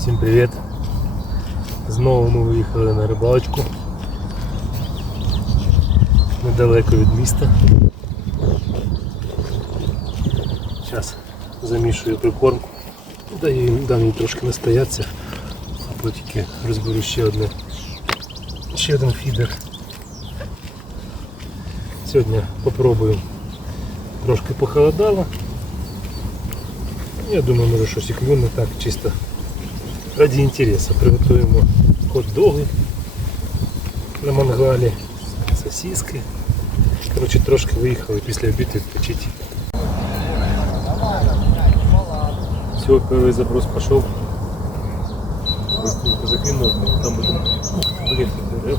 Всім привіт! Знову ми виїхали на рибалочку. Недалеко від міста. Зараз замішую прикормку. Даю їм дам їм трошки настояться, а потім розберу ще одне. Ще один фідер. Сьогодні попробую. Трошки похолодало. Я думаю, може щось і клюне так чисто ради інтересу. Приготуємо хот-доги на мангалі, сосиски. Коротше, трошки виїхали після обіду відпочити. Все, перший запрос пішов. Закинув, там буде... Блін. Тут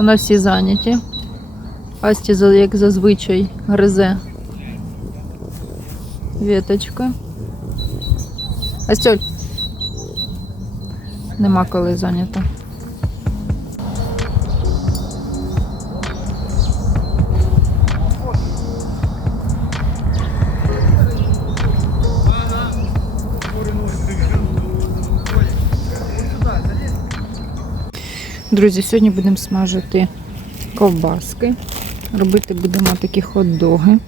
У нас всі зайняті. Асті, як зазвичай, гризе віточка. Астюль. Нема коли зайнята. Друзі, сьогодні будемо смажити ковбаски. Робити будемо такі хот-доги.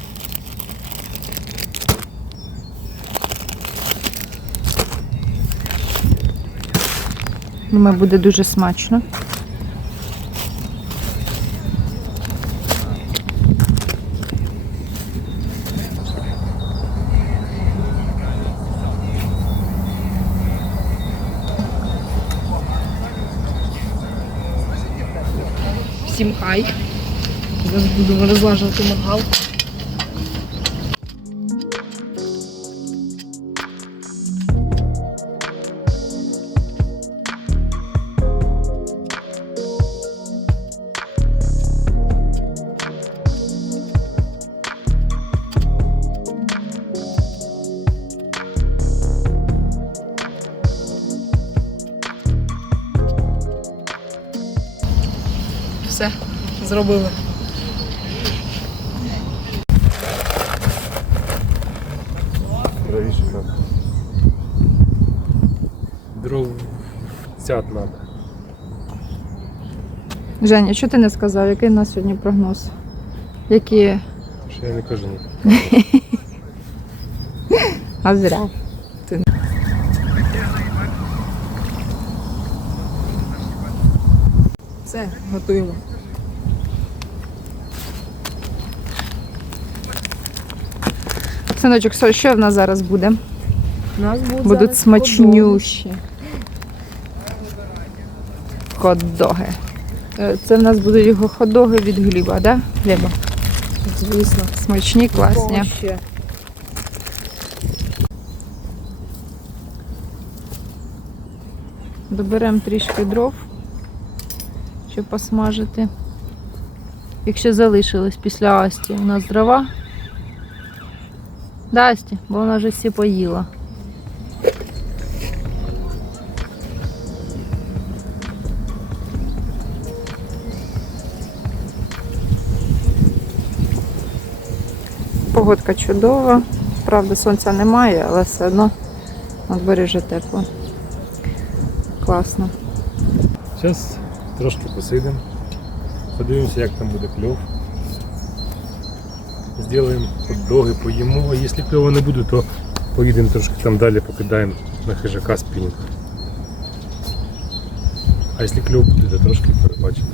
Думаю, буде дуже смачно. Всім хай. Зараз будемо розлажувати мангал. Зробили. Правіше надо. Дров цят надо. Женя, що ти не сказав? Який у нас сьогодні прогноз? Які. Що я не кажу ні. А зря. Все, готуємо. Синочок, що- що в нас зараз буде? У нас будуть, Будуть смачнющі. Хот-доги. Е, Це в нас будуть його хот-доги від Гліба, да? Гліба? Звісно. Смачні, класні. Ще? Доберемо трішки дров, щоб посмажити. Якщо залишилось після Асті, у нас дрова. Да, Асті, бо вона вже всі поїла. Погодка чудова. Правда, сонця немає, але все одно на дворі вже тепло. Класно. Зараз трошки посидимо. Подивимося, як там буде кльов. Зробимо хот-доги, поїмо, а якщо кльова не буде, то поїдемо трошки там далі, покидаємо на хижака спінг. А якщо кльов буде, то трошки перебачимося.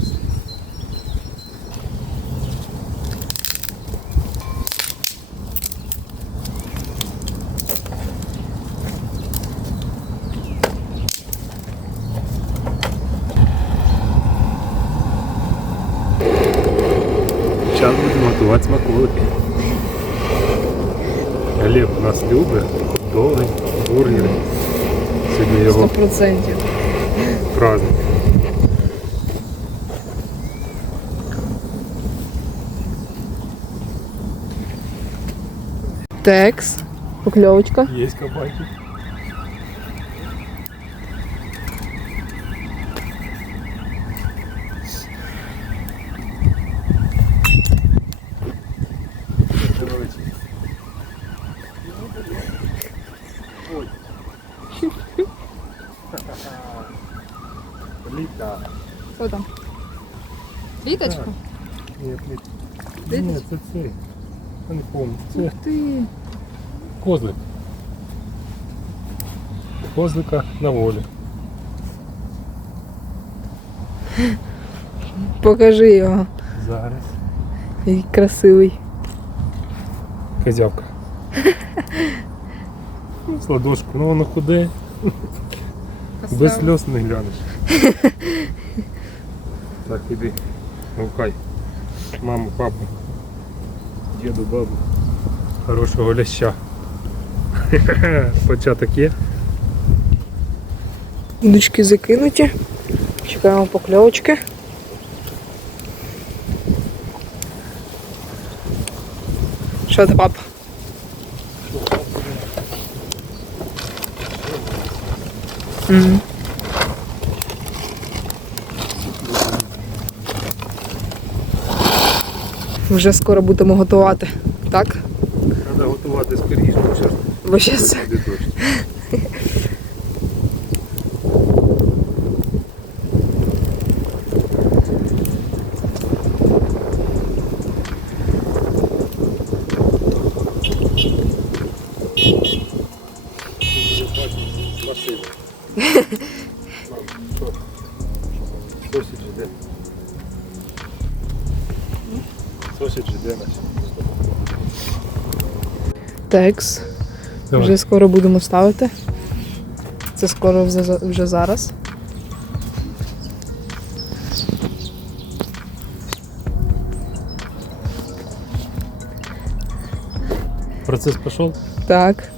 Готувати смаколики. Глеб нас любить, хот-доги, бургери. Сьогодні його 100%. праздник. Текс, покльовочка. Є кабаки. Я. Це Ух ти. козлик. Козлика на волі. Покажи його. Зараз. Який красивий. Козявка. Ну, З ладошку, ну воно худе, без сльоз не глянеш. Так, іди. Гукай. Маму, папу, діду, бабу. Хорошого ляща. Початок є. Удочки закинуті. Чекаємо покльовочки. Що ти, папа? Мгм. Вже скоро будемо готувати, так? Треба готувати скоріше, бо зараз Бо зараз текс. Вже скоро будемо ставити. Це скоро вже, вже зараз. Процесс пошел? Так.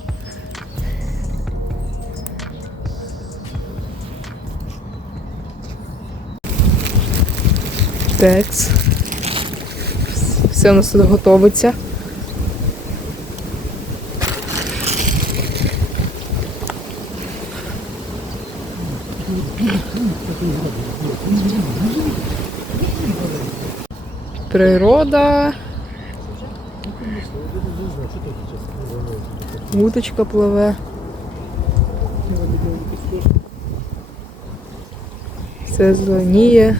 Текс. Все у нас тут готовиться. Природа. Уточка пливе. Все зеленіє.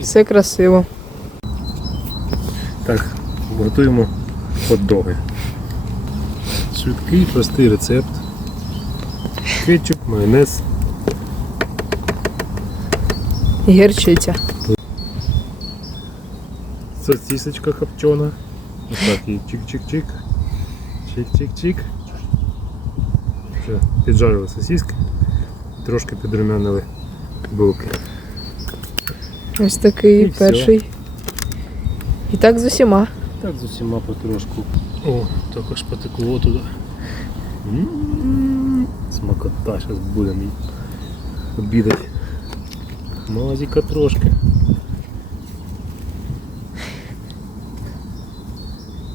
Все красиво. Так, готуємо хот-доги. Швидкий, простий рецепт. Кетчуп, майонез, Гірчиця. сосисочка копчена. Ось так чик-чик-чик. Чик-чик-чик. Піджарили сосиски. Трошки підрумянили булки. Ось такий І все. перший. І так з усіма. Так з усіма потрошку. О, також потекло туди. М, Смакота, зараз будемо обідати. Мазіка трошки.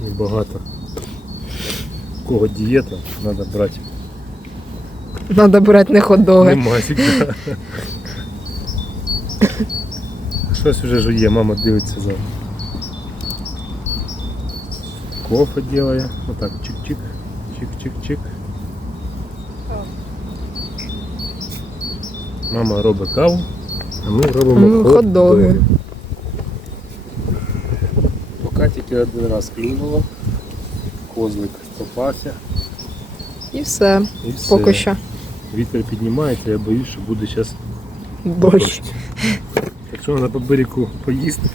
Небагато. У кого дієта, треба брати. Треба брати не Не хот-доги. да. Щось вже жує, мама дивиться за. Кофе делає. Отак, чик-чик, чик-чик-чик. Мама робить каву, а ми робимо Ми хот-доги. Поки тільки один раз клюнуло, козлик попався І все. і все. Поки що. Вітер піднімається, я боюсь, що буде зараз Дощ. Якщо на по берегу поїсти,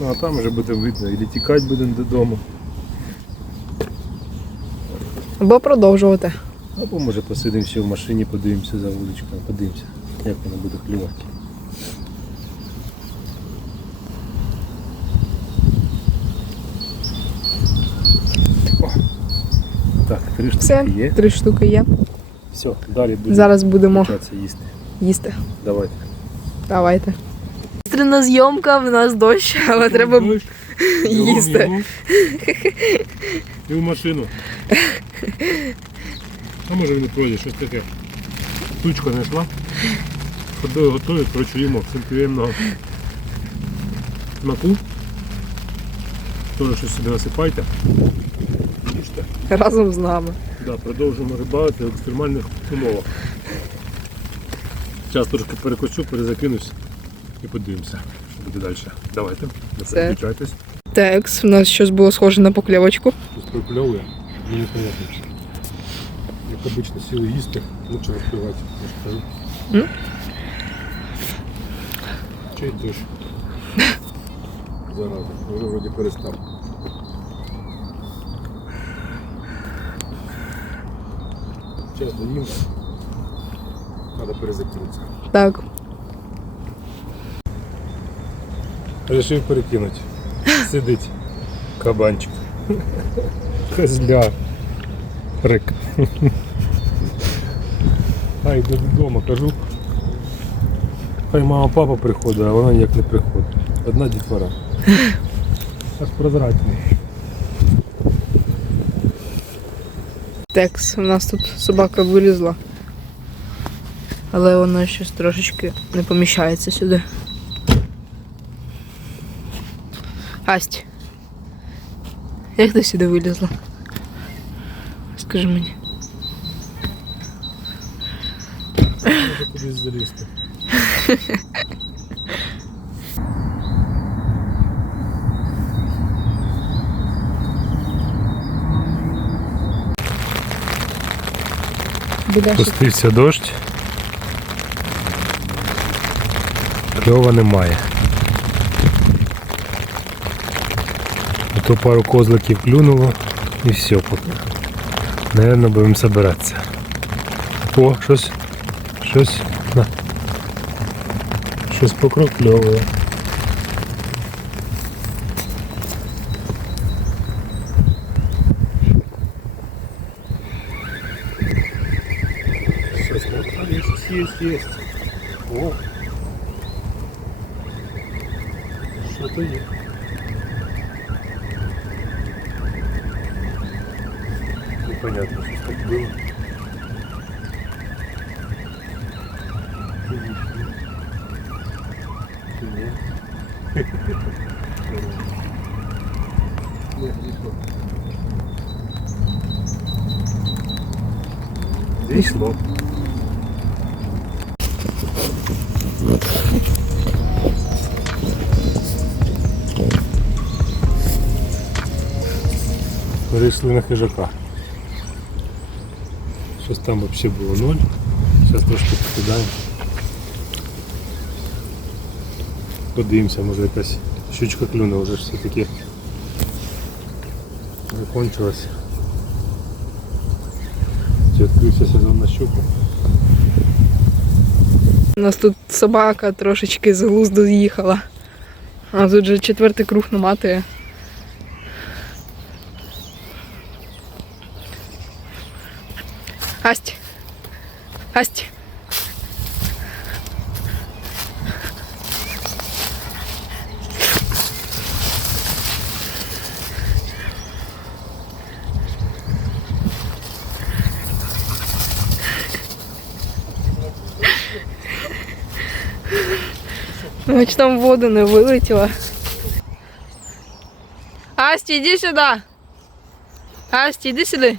ну а там вже буде видно, і тікати будемо додому. Або продовжувати. Або може посидимо ще в машині, подивимося за вуличкою, подивимося, як воно буде клювати. Так, три штуки Все, є. три штуки є. Все, далі будемо Зараз будемо початися їсти. їсти. Давайте. Давайте. Екстрена зйомка, в нас дощ, але треба Дощ, їсти. бігом. І в машину. А може він пройде, щось таке. Тучка знайшла. Ходою готові, коротше, їмо всім приємного смаку. Теж щось собі насипайте. Разом з нами. Да, продовжуємо рибалити в екстремальних умовах. Зараз трошки перекочу, перезакинусь і подивимося, що буде далі. Давайте, не переключайтесь. Текс, у нас щось було схоже на покльовочку. Щось прокльовує, мені непонятно. Як обично сіли їсти, лучше кажу. М? Чий дощ? Зараза, вже вроді перестав. Зараз доїм. Треба перезакинутися. Так. Решив перекинути. Сидить кабанчик. Козля. Рик. А йду додому, кажу. Хай мама папа приходить, а вона ніяк не приходить. Одна дітвора. Аж прозрачний. Текс, у нас тут собака вилізла. Але вона щось трошечки не поміщається сюди. Асть. Як ти сюди вилізла? Скажи мені. Може кудись залізти. Біда, Пустився дощ. Кльова немає. А то пару козликів клюнуло і все поки. Наверно, будемо збиратися. О, щось. Щось. На. Щось покрокльовує. Есть. О. Что-то есть. Непонятно, что так было. Нет. Нет, не то. Здесь лоб. Вирішли на хижака. Щось там взагалі було ноль. Зараз трошки покидаємо. Подивимося, може якась щучка клюне вже все-таки закончилась. Чи відкрився сезон на щуку. У нас тут собака трошечки з глузду з'їхала. А тут вже четвертий круг наматує. Асть. Асть. Значит, там в воду не вилетіла. Асті, іди сюди. Асті, іди сюди.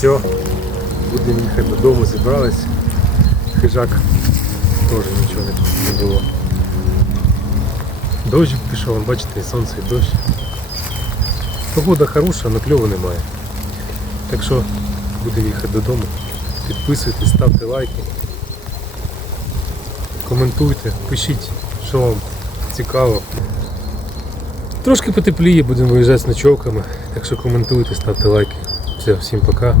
Все, будемо їхати додому, зібрались. Хижак теж нічого не, було. Дощ пішов, бачите, сонце і дощ. Погода хороша, але кльову немає. Так що будемо їхати додому. Підписуйтесь, ставте лайки. Коментуйте, пишіть, що вам цікаво. Трошки потепліє, будемо виїжджати з ночовками. Так що коментуйте, ставте лайки. Все, всім пока.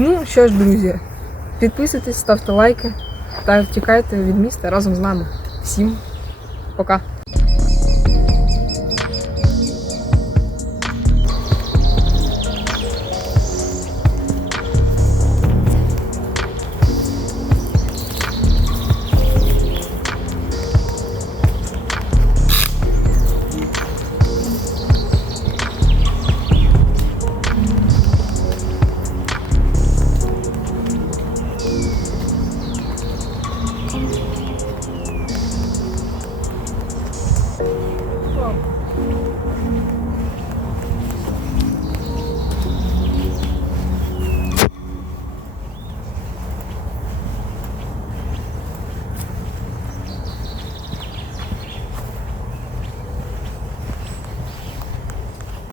Ну що ж, друзі, підписуйтесь, ставте лайки та втікайте від міста разом з нами. Всім пока!